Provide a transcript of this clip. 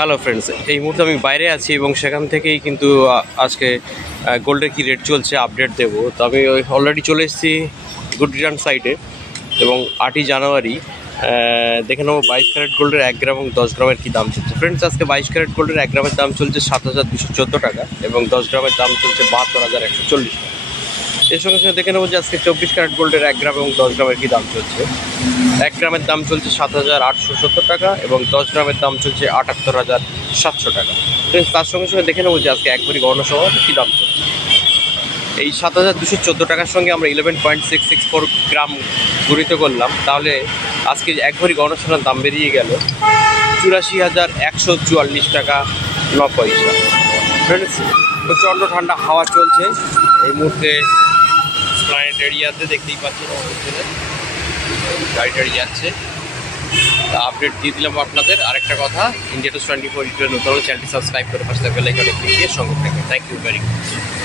Hello friends, এই মুহূর্তে আমি বাইরে আছি এবং সেখান থেকেই কিন্তু আজকে গোল্ডের কি রেট চলছে আপডেট দেব। তো আমি অলরেডি চলে এসেছি গুড রিটার্ন সাইটে এবং 8ই জানুয়ারি দেখে নেবো 22 ক্যারেট গোল্ডের 1 গ্রাম এবং 10 গ্রামের কী দাম চলছে। ফ্রেন্ডস, আজকে 22 ক্যারেট গোল্ডের 1 গ্রামের দাম চলছে 7,214 টাকা এবং 10 গ্রামের দাম চলছে 72,140 টাকা। এর সঙ্গে সঙ্গে দেখে নেবো যে আজকে 24 ক্যারেট গোল্ডের 1 গ্রাম এবং 10 গ্রামের কী দাম চলছে। 1 গ্রামের দাম চলছে 7,870 টাকা এবং 10 গ্রামের দাম চলছে 78,700 টাকা। তার সঙ্গে সঙ্গে দেখে নেবো যে আজকে 1 ভরি গহনা সহ কী দাম চলছে। এই 7,214 টাকার সঙ্গে আমরা 11.664 গ্রাম গণিত করলাম, তাহলে আজকে 1 ভরি গহনা সোনার দাম বেরিয়ে গেল 84,144 টাকা 9 পয়সা। ফ্রেন্ডস, প্রচণ্ড ঠান্ডা হাওয়া চলছে এই মুহূর্তে প্ল্যানেট এরিয়াতে, দেখতেই পাচ্ছেন গাড়ি টাড়ি যাচ্ছে। তা আপডেট দিয়ে দিলাম আপনাদের। আরেকটা কথা, ইন্ডিয়া টু 24 নতুন চ্যানেলটি সাবস্ক্রাইব করে পাশে বেল আইকনে ক্লিক দিয়ে সঙ্গে থাকবেন। Thank you very much.